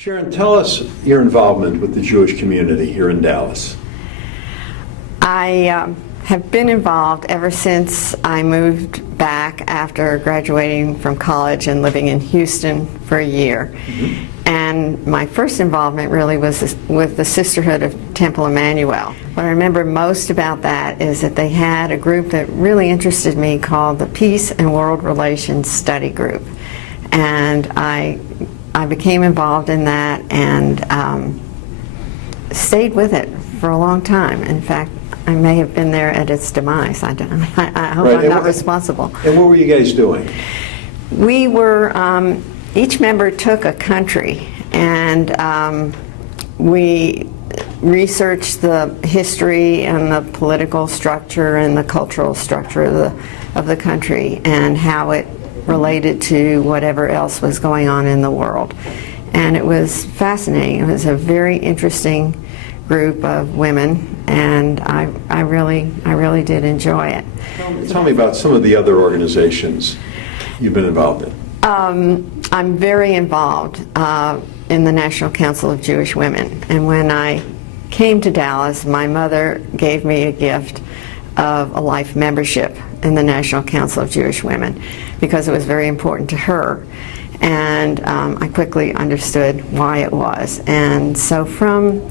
Sharan, tell us your involvement with the Jewish community here in Dallas. I have been involved ever since I moved back after graduating from college and living in Houston for a year. Mm-hmm. And my first involvement really was with the Sisterhood of Temple Emanu-El. What I remember most about that is that they had a group that really interested me called the Peace and World Relations Study Group. And I became involved in that and stayed with it for a long time. In fact, I may have been there at its demise. I hope I'm not responsible. And what were you guys doing? We were, each member took a country, and we researched the history and the political structure and the cultural structure of the country and how it related to whatever else was going on in the world. And it was fascinating. It was a very interesting group of women, and I really did enjoy it. Tell me about some of the other organizations you've been involved in. I'm very involved in the National Council of Jewish Women, and when I came to Dallas, my mother gave me a gift of a life membership in the National Council of Jewish Women because it was very important to her. And I quickly understood why it was. And so from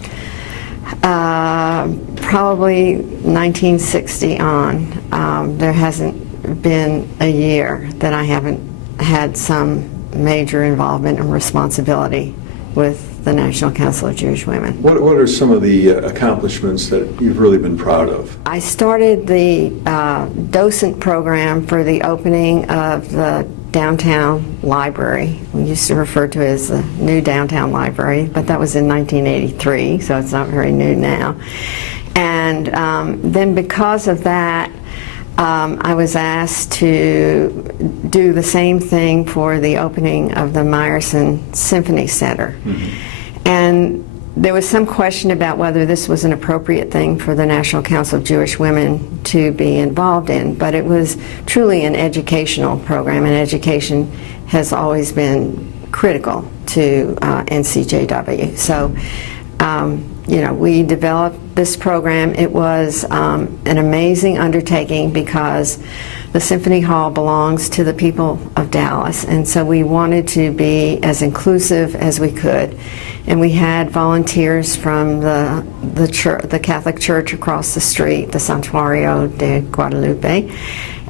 probably 1960 on, there hasn't been a year that I haven't had some major involvement and responsibility with the National Council of Jewish Women. What are some of the accomplishments that you've really been proud of? I started the docent program for the opening of the downtown library. We used to refer to it as the new downtown library, but that was in 1983, so it's not very new now. And then because of that, I was asked to do the same thing for the opening of the Meyerson Symphony Center. Mm-hmm. And there was some question about whether this was an appropriate thing for the National Council of Jewish Women to be involved in, but it was truly an educational program, and education has always been critical to NCJW. So, we developed this program. It was an amazing undertaking because the Symphony Hall belongs to the people of Dallas, and so we wanted to be as inclusive as we could. And we had volunteers from the Catholic Church across the street, the Santuario de Guadalupe,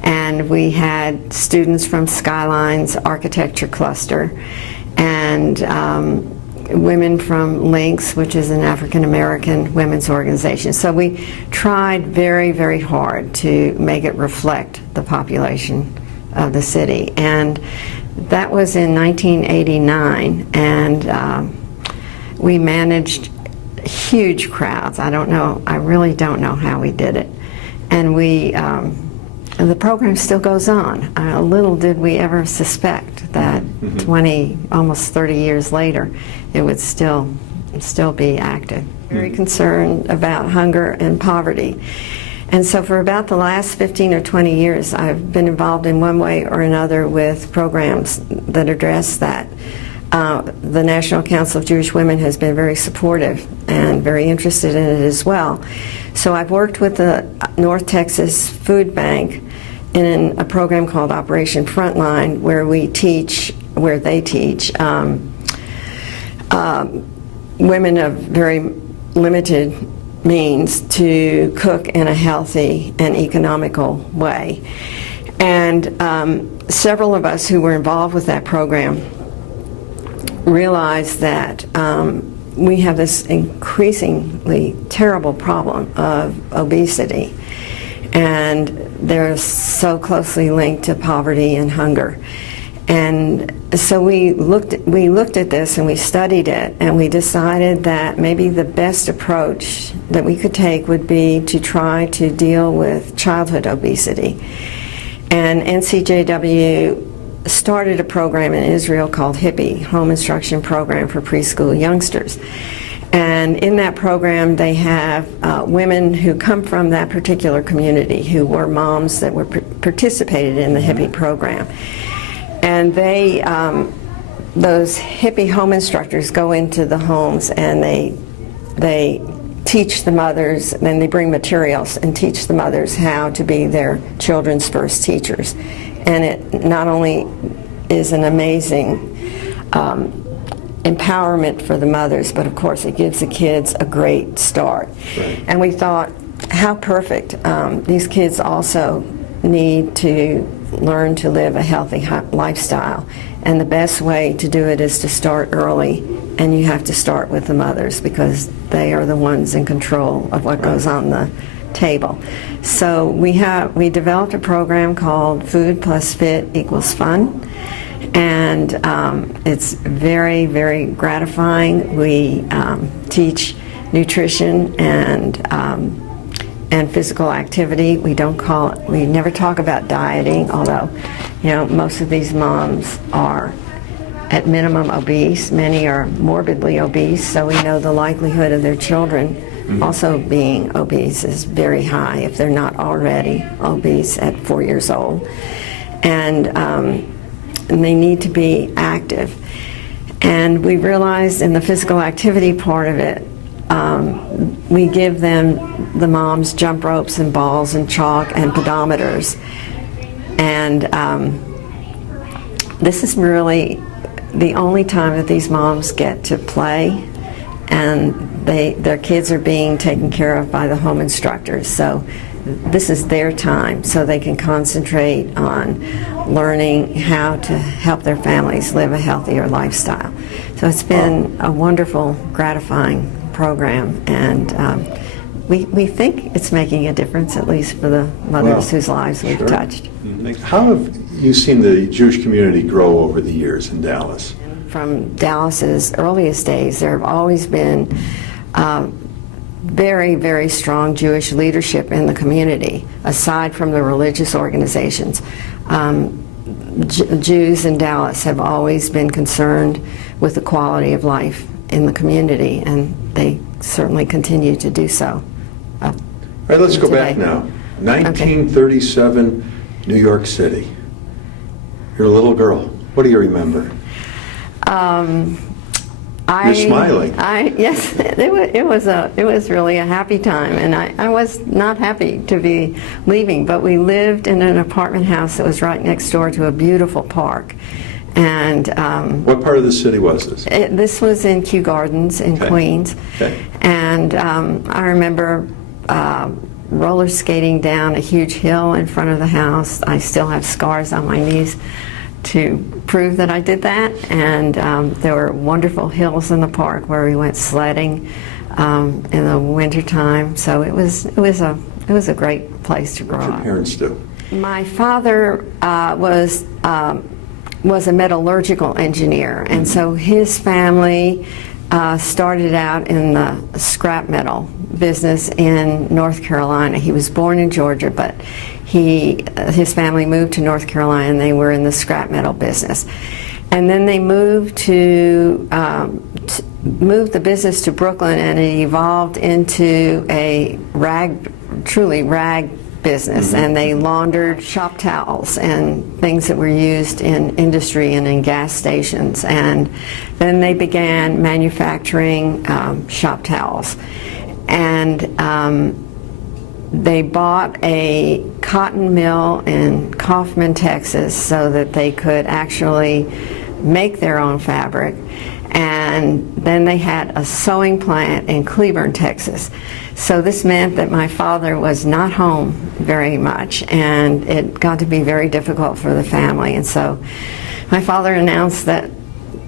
and we had students from Skyline's architecture cluster, and women from Links, which is an African American women's organization. So we tried very, very hard to make it reflect the population of the city. And that was in 1989, and we managed huge crowds. I really don't know how we did it. And the program still goes on. Little did we ever suspect that 20, almost 30 years later, it would still be active. Very concerned about hunger and poverty. And so for about the last 15 or 20 years, I've been involved in one way or another with programs that address that. The National Council of Jewish Women has been very supportive and very interested in it as well. So I've worked with the North Texas Food Bank in a program called Operation Frontline, where they teach women of very limited means to cook in a healthy and economical way. And several of us who were involved with that program realized that we have this increasingly terrible problem of obesity, and they're so closely linked to poverty and hunger. And so we looked at this and we studied it, and we decided that maybe the best approach that we could take would be to try to deal with childhood obesity. And NCJW started a program in Israel called HIPPY, Home Instruction Program for Preschool Youngsters. And in that program, they have women who come from that particular community who were moms that were participated in the HIPPY program. And they those hippie home instructors go into the homes and they teach the mothers, and they bring materials and teach the mothers how to be their children's first teachers. And it not only is an amazing empowerment for the mothers, but of course it gives the kids a great start. Right. And we thought, how perfect. These kids also need to learn to live a healthy lifestyle. And the best way to do it is to start early, and you have to start with the mothers because they are the ones in control of what goes on the table. So we developed a program called Food Plus Fit Equals Fun, and it's very, very gratifying. We teach nutrition and physical activity. We never talk about dieting, although, most of these moms are at minimum obese. Many are morbidly obese, so we know the likelihood of their children also being obese is very high if they're not already obese at 4 years old. And they need to be active. And we realized in the physical activity part of it, we give them, the moms, jump ropes and balls and chalk and pedometers. And this is really the only time that these moms get to play, and their kids are being taken care of by the home instructors. So this is their time, so they can concentrate on learning how to help their families live a healthier lifestyle. So it's been a wonderful, gratifying program, and we think it's making a difference, at least for the mothers whose lives we've touched. How have you seen the Jewish community grow over the years in Dallas? From Dallas's earliest days, there have always been very, very strong Jewish leadership in the community, aside from the religious organizations. Jews in Dallas have always been concerned with the quality of life in the community, and they certainly continue to do so. All right, let's go today. back now. 1937, New York City. You're a little girl. What do you remember? You're smiling. Yes, it was really a happy time, and I was not happy to be leaving, but we lived in an apartment house that was right next door to a beautiful park. And what part of the city was this? This was in Kew Gardens in Queens. Okay. And I remember roller skating down a huge hill in front of the house. I still have scars on my knees to prove that I did that. And there were wonderful hills in the park where we went sledding in the wintertime. So it was a great place to grow up. What did your parents do? My father was a metallurgical engineer, and so his family started out in the scrap metal business in North Carolina. He was born in Georgia, but his family moved to North Carolina, and they were in the scrap metal business. And then they moved the business to Brooklyn, and it evolved into a truly rag business, and they laundered shop towels and things that were used in industry and in gas stations. And then they began manufacturing shop towels. And they bought a cotton mill in Kaufman, Texas, so that they could actually make their own fabric. And then they had a sewing plant in Cleburne, Texas. So this meant that my father was not home very much, and it got to be very difficult for the family. And so my father announced that,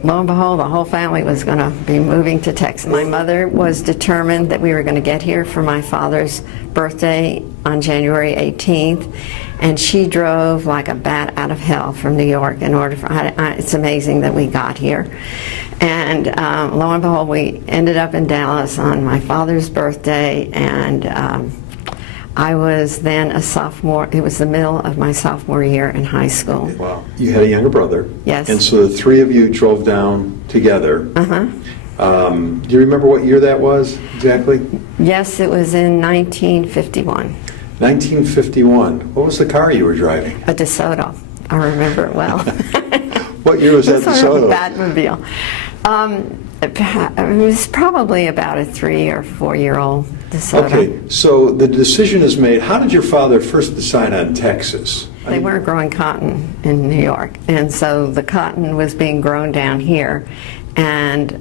lo and behold, the whole family was going to be moving to Texas. My mother was determined that we were going to get here for my father's birthday on January 18th, and she drove like a bat out of hell from New York in order for, it's amazing that we got here. And lo and behold, we ended up in Dallas on my father's birthday, and I was then a sophomore. It was the middle of my sophomore year in high school. Wow. You had a younger brother. Yes. And so the three of you drove down together. Uh-huh. Do you remember what year that was exactly? Yes, it was in 1951. 1951. What was the car you were driving? A DeSoto. I remember it well. What year was that sort of DeSoto? Batmobile. It was probably about a 3 or 4 year old DeSoto. Okay, so the decision is made. How did your father first decide on Texas? They weren't growing cotton in New York, and so the cotton was being grown down here, and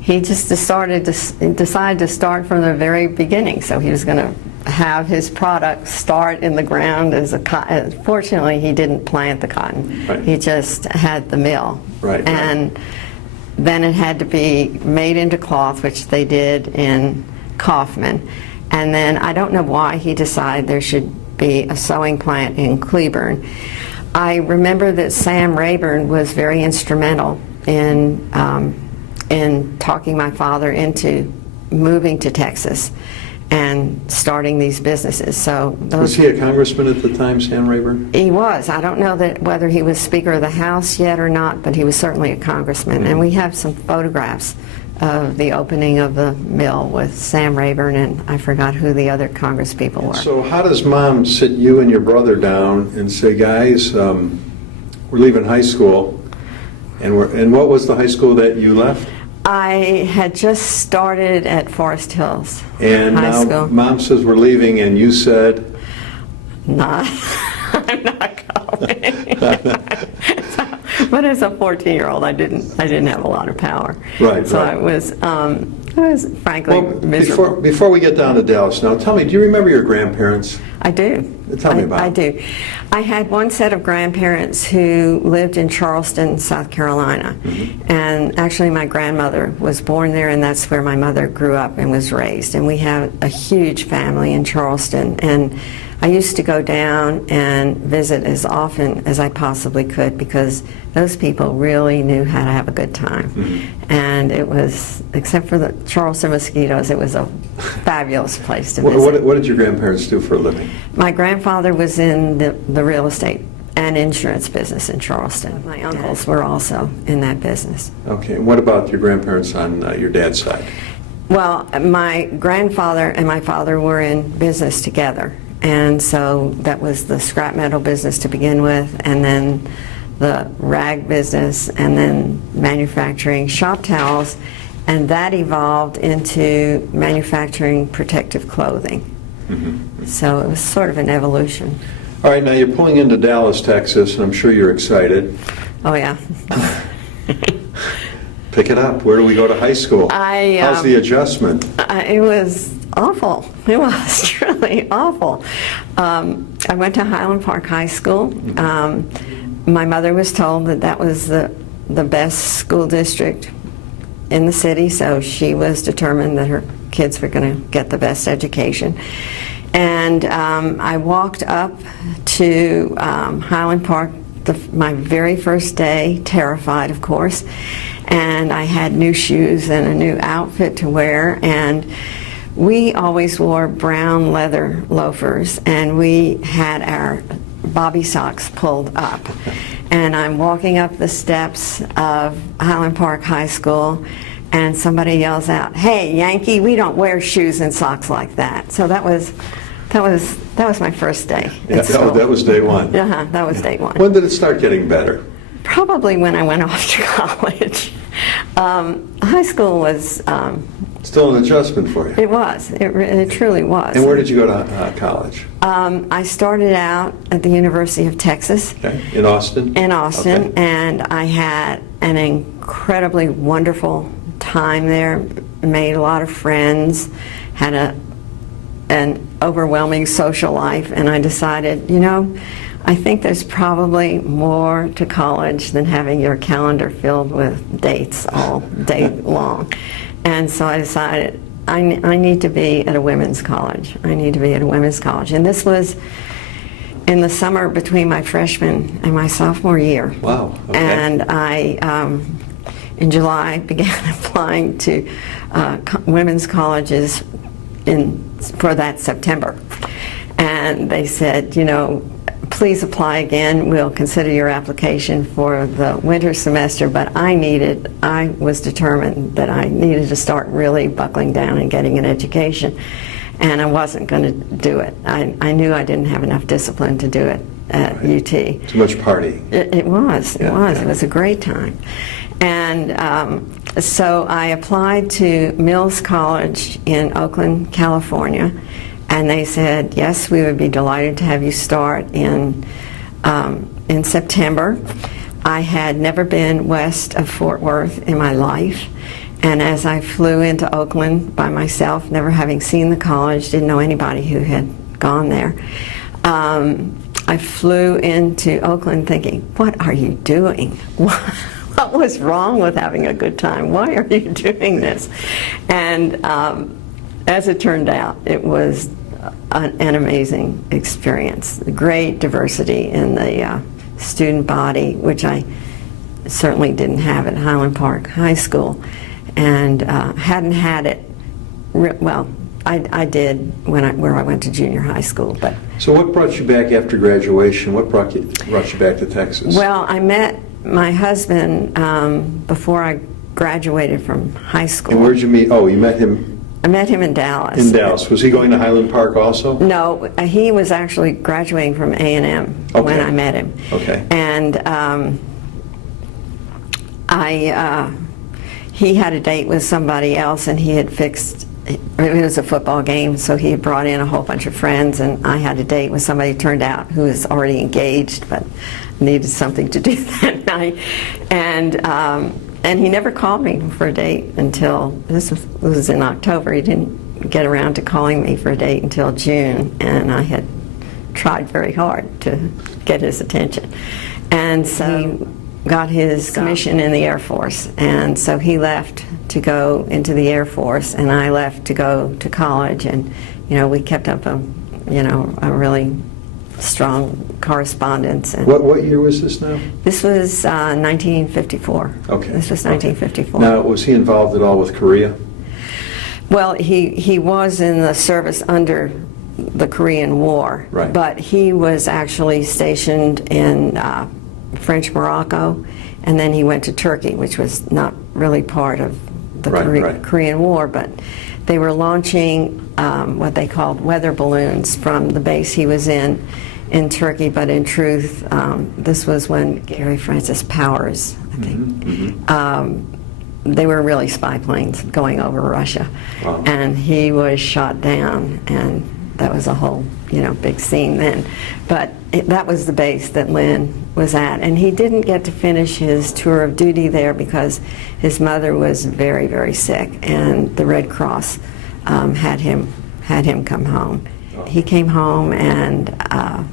he just decided to start from the very beginning. So he was going to have his product start in the ground as a cotton. Fortunately, he didn't plant the cotton. Right. He just had the mill. Right, and then it had to be made into cloth, which they did in Kaufman. And then I don't know why he decided there should be a sewing plant in Cleburne. I remember that Sam Rayburn was very instrumental in talking my father into moving to Texas and starting these businesses. So Was he a congressman at the time, Sam Rayburn? He was. I don't know whether he was Speaker of the House yet or not, but he was certainly a congressman. And we have some photographs of the opening of the mill with Sam Rayburn and I forgot who the other congress people were. So how does Mom sit you and your brother down and say, guys, we're leaving high school, and what was the high school that you left? I had just started at Forest Hills And High now School. Mom says we're leaving, and you said, Not, I'm not going. But as a 14-year-old, I didn't have a lot of power. Right, So right. I was frankly well, miserable. before we get down to Dallas now, tell me, do you remember your grandparents? I do. Tell me about I it. do. I had one set of grandparents who lived in Charleston, South Carolina. Mm-hmm. And actually my grandmother was born there, and that's where my mother grew up and was raised. And we have a huge family in Charleston. And I used to go down and visit as often as I possibly could because those people really knew how to have a good time. Mm-hmm. And it was, except for the Charleston mosquitoes, it was a fabulous place to visit. What did your grandparents do for a living? My grandfather was in the real estate and insurance business in Charleston. My uncles were also in that business. Okay, and what about your grandparents on your dad's side? Well, my grandfather and my father were in business together. And so that was the scrap metal business to begin with, and then the rag business, and then manufacturing shop towels, and that evolved into manufacturing protective clothing. Mm-hmm. So it was sort of an evolution. All right, now you're pulling into Dallas, Texas, and I'm sure you're excited. Oh yeah. Pick it up. Where do we go to high school? How's the adjustment? It was awful. It was truly awful. I went to Highland Park High School. My mother was told that was the best school district in the city, so she was determined that her kids were going to get the best education. And I walked up to Highland Park my very first day, terrified, of course, and I had new shoes and a new outfit to wear, and we always wore brown leather loafers, and we had our bobby socks pulled up. And I'm walking up the steps of Highland Park High School, and somebody yells out, "Hey, Yankee, we don't wear shoes and socks like that." So that was my first day. Yeah, at school. that was day one. Yeah, that was day one. When did it start getting better? Probably when I went off to college. High school was. Still an adjustment for you. It was. It truly was. And where did you go to college? I started out at the University of Texas. Okay. In Austin? In Austin, Okay. and I had an incredibly wonderful time there, made a lot of friends, had an overwhelming social life, and I decided, I think there's probably more to college than having your calendar filled with dates all day long. And so I decided I need to be at a women's college. I need to be at a women's college. And this was in the summer between my freshman and my sophomore year. Wow. Okay. And I, in July, began applying to women's colleges for that September. And they said, please apply again. We'll consider your application for the winter semester, but I was determined that I needed to start really buckling down and getting an education, and I wasn't going to do it. I knew I didn't have enough discipline to do it. at UT. Too much party. It was. It Yeah, was. yeah. It was a great time. And so I applied to Mills College in Oakland, California, and they said, yes, we would be delighted to have you start in September. I had never been west of Fort Worth in my life, and as I flew into Oakland by myself, never having seen the college, didn't know anybody who had gone there, I flew into Oakland thinking, what are you doing? What was wrong with having a good time? Why are you doing this? And as it turned out, it was an amazing experience. Great diversity in the student body, which I certainly didn't have at Highland Park High School, and hadn't had it. Well, I did where I went to junior high school, but. So what brought you back after graduation? What brought you back to Texas? Well, I met my husband before I graduated from high school. And where'd you meet? Oh, you met him I met him in Dallas. in Dallas. Was he going to Highland Park also? No, he was actually graduating from A&M when Okay. I met him. Okay. And he had a date with somebody else, and he had fixed, it was a football game, so he had brought in a whole bunch of friends, and I had a date with somebody who turned out who was already engaged, but needed something to do that night. And he never called me for a date until, this was in October. He didn't get around to calling me for a date until June, and I had tried very hard to get his attention. And so he got his commission in the Air Force, and so he left to go into the Air Force, and I left to go to college, and we kept up a really strong correspondence. And What year was this now? this was 1954. Okay. This was 1954. Now, was he involved at all with Korea? Well, he was in the service under the Korean War, Right. but he was actually stationed in French Morocco, and then he went to Turkey, which was not really part of the Right. Korean War, but they were launching what they called weather balloons from the base he was in Turkey, but in truth, this was when Gary Francis Powers, I think, they were really spy planes going over Russia. Wow. And he was shot down, and that was a whole, big scene then. But that was the base that Lynn was at. And he didn't get to finish his tour of duty there because his mother was very, very sick, and the Red Cross had him come home. Oh. He came home, and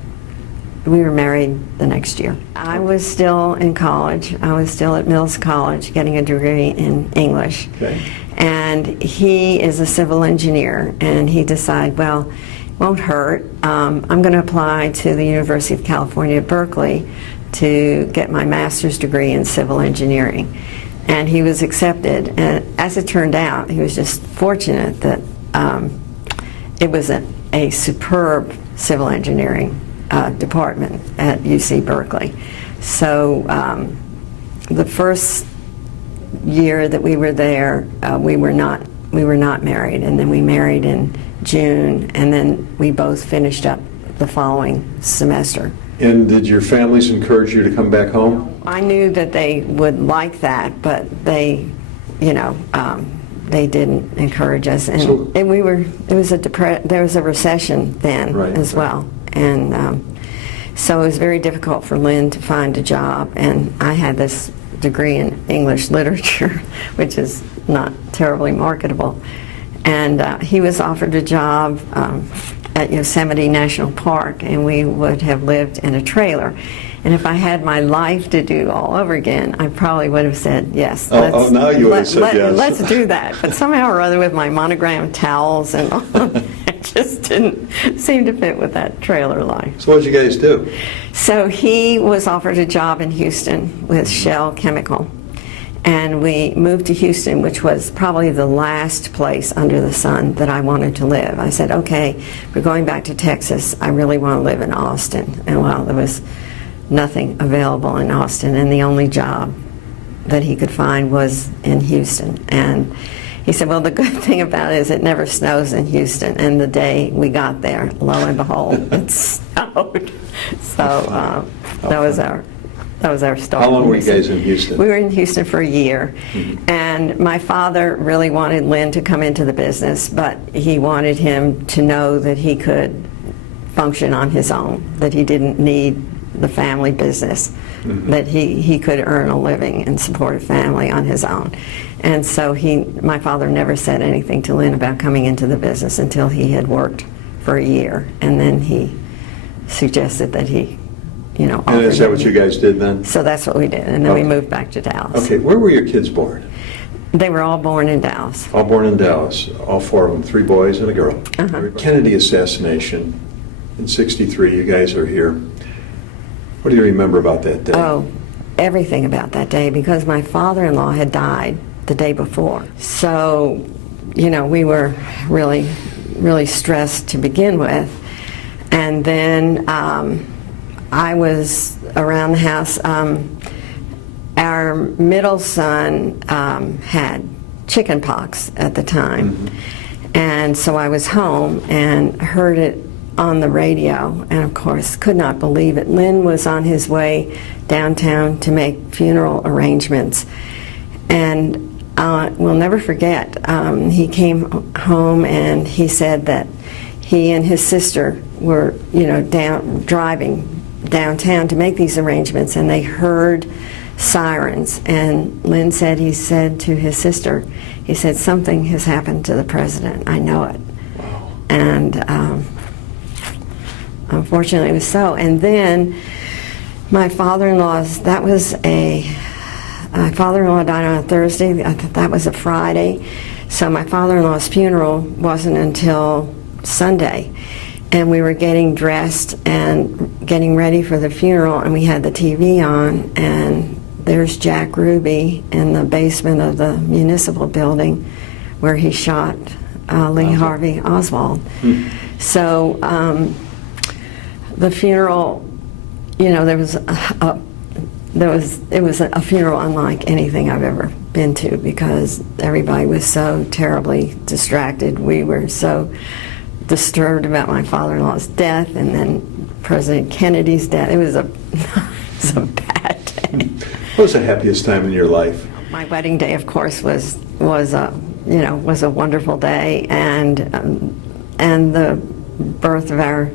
we were married the next year. I was still in college. I was still at Mills College getting a degree in English. Okay. And he is a civil engineer, and he decided, well, won't hurt. I'm going to apply to the University of California, Berkeley, to get my master's degree in civil engineering. And he was accepted. And as it turned out, he was just fortunate that it was a superb civil engineering department at UC Berkeley. So the first year that we were there, we were not married, and then we married in June, and then we both finished up the following semester. And did your families encourage you to come back home? I knew that they would like that, but they didn't encourage us, and So- there was a recession then Right, as right. well, and so it was very difficult for Lynn to find a job, and I had this degree in English literature, which is not terribly marketable, and he was offered a job at Yosemite National Park, and we would have lived in a trailer. And if I had my life to do all over again, I probably would have said yes. Now you would have said yes. Let's do that. But somehow or other, with my monogrammed towels and all, it just didn't seem to fit with that trailer life. So what did you guys do? So he was offered a job in Houston with Shell Chemical. And we moved to Houston, which was probably the last place under the sun that I wanted to live. I said, okay, we're going back to Texas. I really want to live in Austin. And well, there was nothing available in Austin, and the only job that he could find was in Houston. And he said, well, the good thing about it is it never snows in Houston. And the day we got there, lo and behold, it snowed. So that was our start. How long were you guys in Houston? We were in Houston for a year. And my father really wanted Lynn to come into the business, but he wanted him to know that he could function on his own, that he didn't need the family business, that he could earn a living and support a family on his own. And so my father never said anything to Lynn about coming into the business until he had worked for a year, and then he suggested that he, And is that what you guys did then? So that's what we did, and then we moved back to Dallas. Okay, where were your kids born? They were all born in Dallas. All born in Dallas, all 4 of them, 3 boys and a girl. Kennedy assassination in '63, you guys are here. What do you remember about that day? Oh, everything about that day, because my father-in-law had died the day before. So, we were really, really stressed to begin with. And then I was around the house. Our middle son had chicken pox at the time. And so I was home and heard it on the radio, and of course could not believe it. Lynn was on his way downtown to make funeral arrangements, and we'll never forget, he came home and he said that he and his sister were driving downtown to make these arrangements, and they heard sirens, and Lynn said he said to his sister, he said, something has happened to the president, I know it. Wow. And unfortunately, it was so. And then my father-in-law died on a Thursday. I thought that was a Friday. So my father-in-law's funeral wasn't until Sunday. And we were getting dressed and getting ready for the funeral, and we had the TV on, and there's Jack Ruby in the basement of the municipal building where he shot Lee Harvey Oswald. So the funeral, it was a funeral unlike anything I've ever been to, because everybody was so terribly distracted. We were so disturbed about my father-in-law's death, and then President Kennedy's death. It was a bad day. What was the happiest time in your life? My wedding day, of course, was a wonderful day, and the birth of our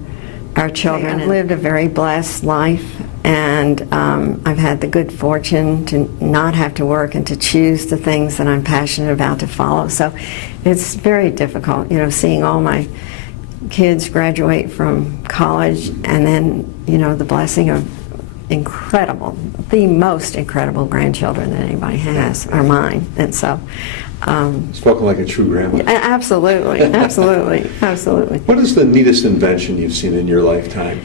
children. I've lived a very blessed life, and I've had the good fortune to not have to work and to choose the things that I'm passionate about to follow. So it's very difficult, seeing all my kids graduate from college, and then, the blessing of the most incredible grandchildren that anybody has are mine. And so Spoken like a true grandma. Absolutely, absolutely, absolutely. What is the neatest invention you've seen in your lifetime?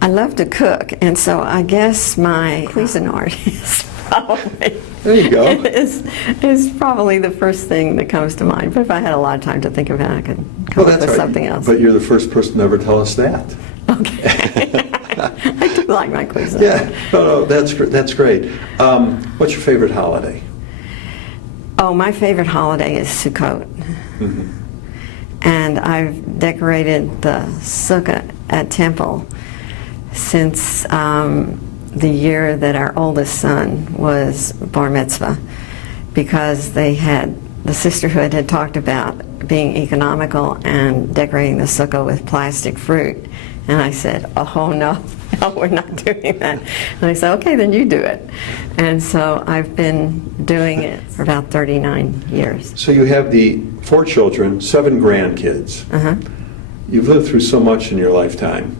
I love to cook, and so I guess my Cuisinart is probably, there you go. is probably the first thing that comes to mind. But if I had a lot of time to think about it, I could come up with something else. But you're the first person to ever tell us that. Okay. I do like my Cuisinart. Yeah, no, that's great. What's your favorite holiday? Oh, my favorite holiday is Sukkot. Mm-hmm. And I've decorated the sukkah at Temple since the year that our oldest son was bar mitzvah, because the Sisterhood had talked about being economical and decorating the sukkah with plastic fruit. And I said, oh no, we're not doing that. And I said, okay, then you do it. And so I've been doing it for about 39 years. So you have the 4 children, 7 grandkids. Uh-huh. You've lived through so much in your lifetime.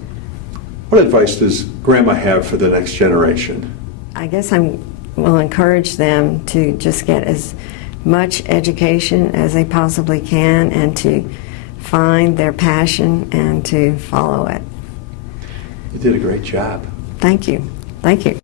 What advice does Grandma have for the next generation? I guess I will encourage them to just get as much education as they possibly can, and to find their passion and to follow it. You did a great job. Thank you. Thank you.